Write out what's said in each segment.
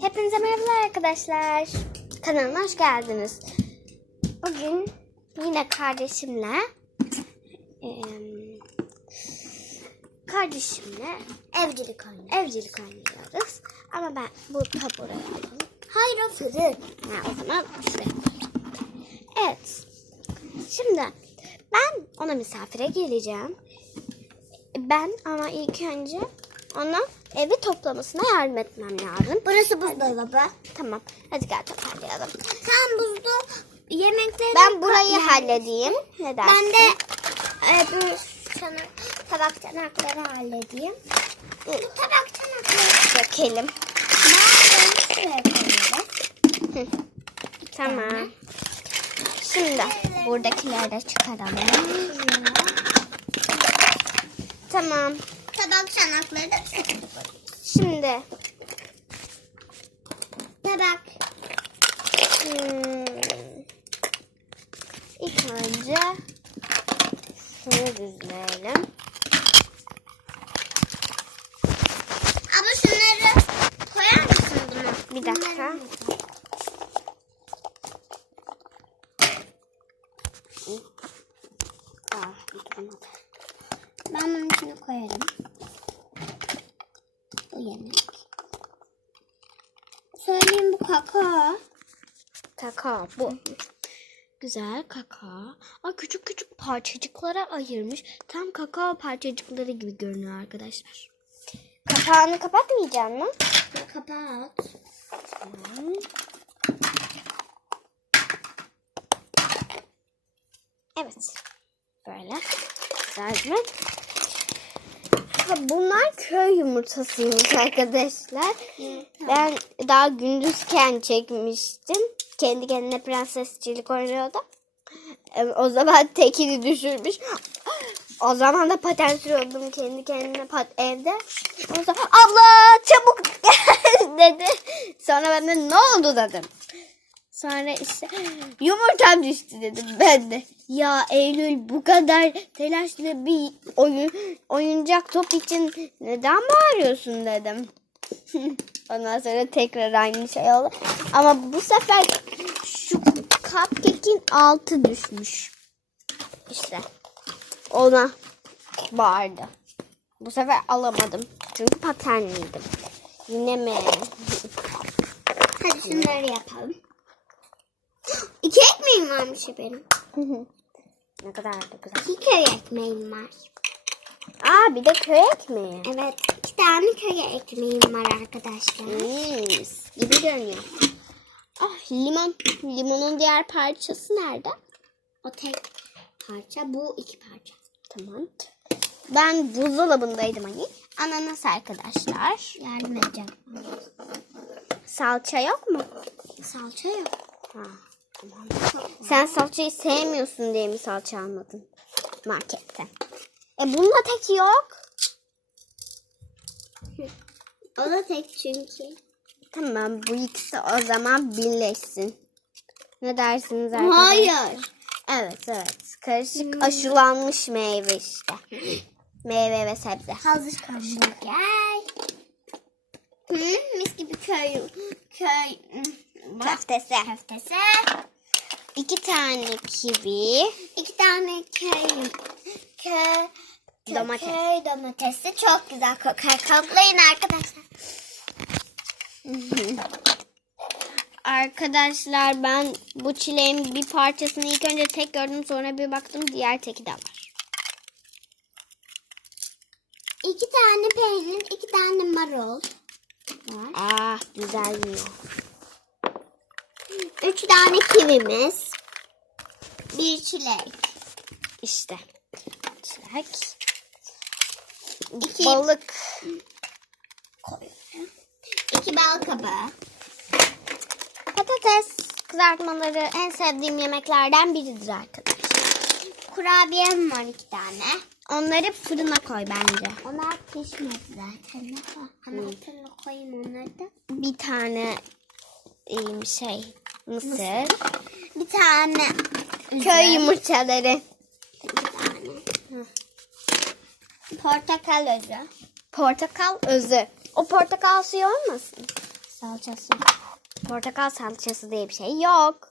Hepinize merhabalar arkadaşlar. Kanalıma hoş geldiniz. Bugün yine kardeşimle em, kardeşimle Evcilik oyunu. evcilik oynuyoruz. Ama ben bu taburayı alalım. Hayır o fırın. Ha, o zaman şuraya. Evet. Şimdi ben ona misafire geleceğim. Ben ama ilk önce ona evi toplamasına yardım etmem lazım. Burası buzdolabı. Tamam. Hadi gel toparlayalım. Sen buzlu yemekleri... Ben burayı halledeyim. Ne dersin? Ben de e, bu çanak, tabak çanakları halledeyim. Bu tabak çanakları dökelim. nerede? Tamam. Şimdi buradakileri de çıkaralım. Tamam. Tabak çanakları da Şimdi Tabak. hmm, ilk önce şunu düzleyelim. Ama şunları koyar mısın buna? Bir dakika. Ah, oturmadı. Ben bunun içine koyarım. Bu yemek. Söyleyeyim bu kakao. Kakao bu. Güzel kakao. Aa, küçük küçük parçacıklara ayırmış. Tam kakao parçacıkları gibi görünüyor arkadaşlar. Kapağını kapatmayacak mı? Kapağı at. Tamam. Evet. Böyle. Güzel mi? Ha, Bunlar köy yumurtasıymış arkadaşlar. Ben daha gündüzken çekmiştim. Kendi kendine prensesçilik oynuyordu. E, O zaman tekini düşürmüş. O zaman da paten sürüyordum kendi kendine pat evde. O zaman abla çabuk gel dedi. Sonra ben de ne oldu dedim. Sonra işte yumurtam düştü dedim ben de. Ya Eylül bu kadar telaşlı bir oyun oyuncak top için neden bağırıyorsun dedim. Ondan sonra tekrar aynı şey oldu. Ama bu sefer şu cupcake'in altı düşmüş. İşte ona bağırdı. Bu sefer alamadım. Çünkü patenliydim. Yine mi? Hadi şunları yapalım. İki ekmeğim varmış benim. ne kadar da güzel. İki köy ekmeğim var. Aa bir de köy ekmeği. Evet iki tane köy ekmeğim var arkadaşlar. Mis gibi görünüyor. Ah limon. Limonun diğer parçası nerede? O tek parça bu iki parça. Tamam. Ben buzdolabındaydım hani. Ananas arkadaşlar. Yardım edeceğim. Salça yok mu? Salça yok. Ha. Sen salçayı sevmiyorsun diye mi salça almadın markette? E bunda tek yok. O da tek çünkü. Tamam bu ikisi o zaman birleşsin. Ne dersiniz arkadaşlar? Hayır. Evet evet. Karışık aşılanmış meyve işte. Meyve ve sebze. Hazır hamburger. Hı, mis gibi köy köy hmm, Köftesi. köftesi. İki tane kivi. İki tane köy köy Domates. Köy domatesi çok güzel kokar. Koklayın arkadaşlar. Arkadaşlar ben bu çileğin bir parçasını ilk önce tek gördüm sonra bir baktım diğer teki de var. İki tane peynir, iki tane marul var. Ah güzel yiyor. Üç tane kivimiz. Bir çilek. İşte. Çilek. İki- Balık. koyuyorum. İki bal kabağı. Patates kızartmaları en sevdiğim yemeklerden biridir arkadaşlar. Kurabiyem var iki tane. Onları fırına koy bence. Onlar pişmedi zaten. Hemen altına koyayım onları da. Bir tane em, şey mısır. Bir tane Köy yumurtaları. Bir tane. Portakal özü. Portakal özü. O portakal suyu olmasın? salçası. Portakal salçası diye bir şey yok.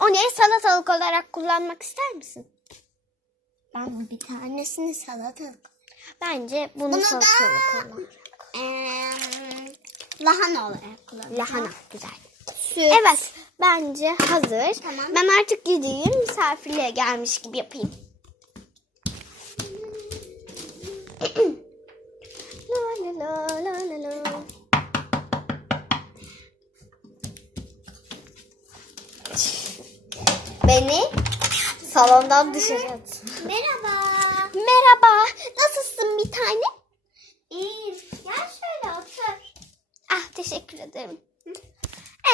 Onu salatalık olarak kullanmak ister misin? Ben bir tanesini salatalık. Bence bunu, Bunu da- salatalık kullan. Ee, lahana olarak kullanacağım. Lahana güzel. Süt. Evet bence hazır. Tamam. Ben artık gideyim misafirliğe gelmiş gibi yapayım. la la la la la. Beni salondan dışarı at. Merhaba. Merhaba. Nasılsın bir tane? İyiyim. Gel şöyle otur. Ah teşekkür ederim.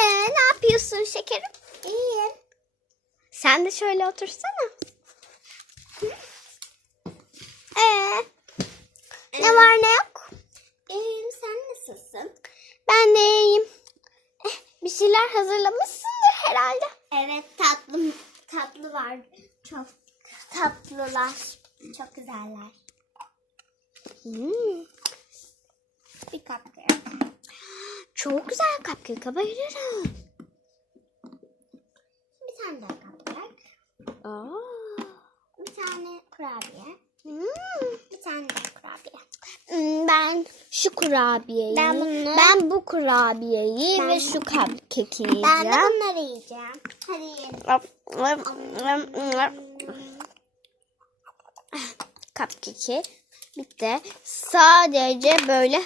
Ee, ne yapıyorsun şekerim? İyiyim. Sen de şöyle otursana. Ee, ne var ne yok? İyiyim. Sen nasılsın? Ben de iyiyim. Eh, bir şeyler hazırlamışsındır herhalde. Evet tatlı tatlı var. Çok tatlılar. Çok güzeller. Hmm, Bir cupcake. Çok güzel cupcake bayılırım. Bir tane daha cupcake. Aa, Bir tane kurabiye. hmm. Bir tane daha kurabiye. Hmm, Ben şu kurabiyeyi, Ben bunu- ben bu kurabiyeyi Ben- ve şu cupcake'i Ben de yiyeceğim. bunları yiyeceğim. Hadi yiyelim. Cupcake'i bitti. Sadece böyle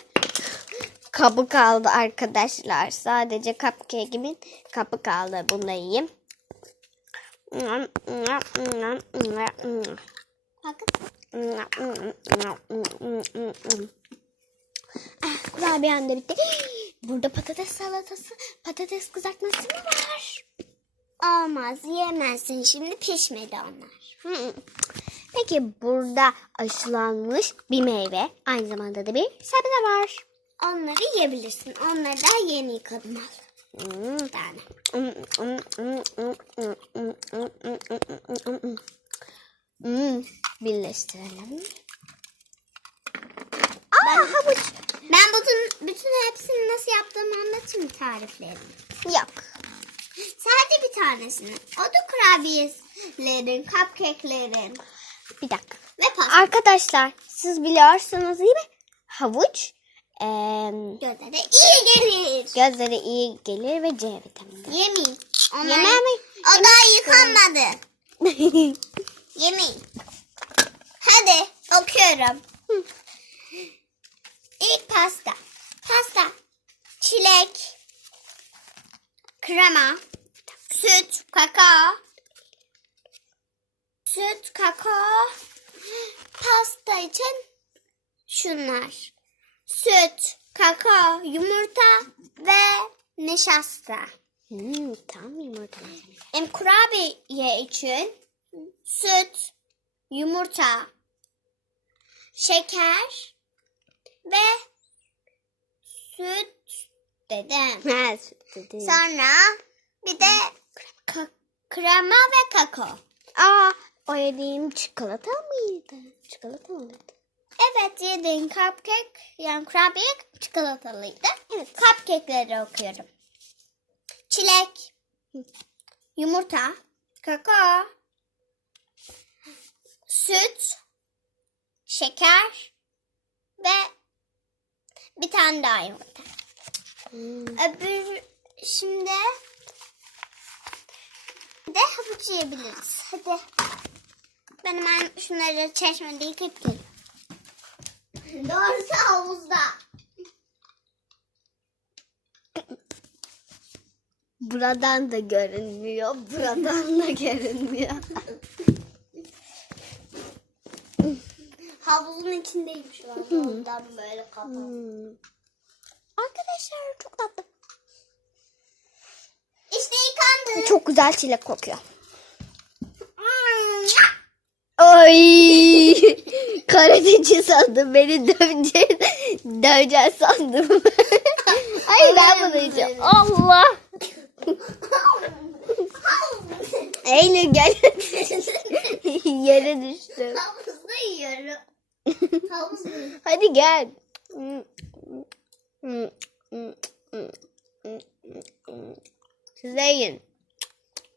kabı kaldı arkadaşlar. Sadece cupcake'imin kabı kaldı. Bunu da yiyeyim. Ah, Kurabiyem de bitti. Burada patates salatası, patates kızartması mı var? Olmaz yiyemezsin. Şimdi pişmedi onlar. Peki burada aşılanmış bir meyve, aynı zamanda da bir sebze var. Onları yiyebilirsin. Onları da yeni yıkadım. al. Hmm. Tane. Hmm. Birleştirelim. Aa havuç. Ben bütün, bütün hepsini nasıl yaptığımı anlatayım tariflerini? Yok. Sadece bir tanesini. O da kurabiyelerin, cupcake'lerin Bir dakika. ve pasta. Arkadaşlar siz biliyorsunuz değil mi? Havuç em, Gözlere iyi gelir. gözlere iyi gelir ve C vitamini. Yemeyin. Onlar, Yemem mi? O daha yıkanmadı. Yemeyin. Hadi okuyorum. İlk pasta. Pasta. Çilek. Krema. Süt. Kakao. Süt. Kakao. Pasta için şunlar. Süt. Kakao. Yumurta. Ve nişasta. hmm, tamam yumurta. Em kurabiye için süt, yumurta, şeker ve süt dedim. Ha, süt dedi. Sonra bir de ka- krema ve kakao. Aa, o yediğim çikolata mıydı? Çikolata mıydı? Evet yediğin cupcake yani kurabiye çikolatalıydı. Evet. Cupcake'leri okuyorum. Çilek, yumurta, kakao, süt, şeker ve bir tane daha yumurta. Hmm. Öbür şimdi de havuç yiyebiliriz. Hadi. Ben hemen şunları çeşmede yıkayıp geliyorum. Doğrusu havuzda. Buradan da görünmüyor. Buradan da görünmüyor. Havuzun içindeyim şu an. Ondan böyle kapalı. Hmm. Arkadaşlar çok tatlı. İşte yıkandı. Çok güzel çilek kokuyor. Hmm. Ay karateci sandım beni döveceksin. Döveceksin sandım. Ay ben bunu yiyeceğim. Allah. Eylül gel. Yere düştüm. Havuzda yiyorum. Havuzda. Hadi gel. Siz de yiyin.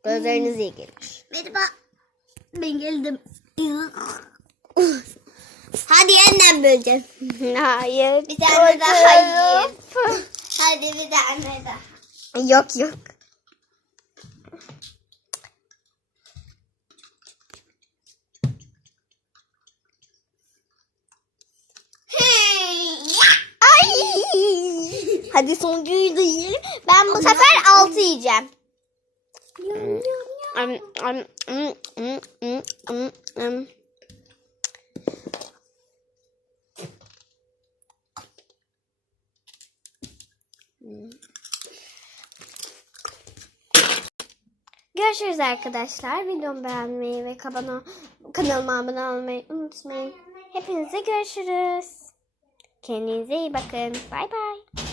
Gözleriniz iyi gelir. Merhaba. Ben geldim. Yeniden böleceğim. Hayır. Bir tane daha korkuyorum. Hadi bir tane daha. Yok yok. Hadi sonuncuyu da yiyelim. Ben bu sefer altı yiyeceğim. Am, mm, mm, mm, mm, mm. Görüşürüz arkadaşlar. Videomu beğenmeyi ve kanalıma, kanalıma abone olmayı unutmayın. Hepinize görüşürüz. Kendinize iyi bakın. Bay bay.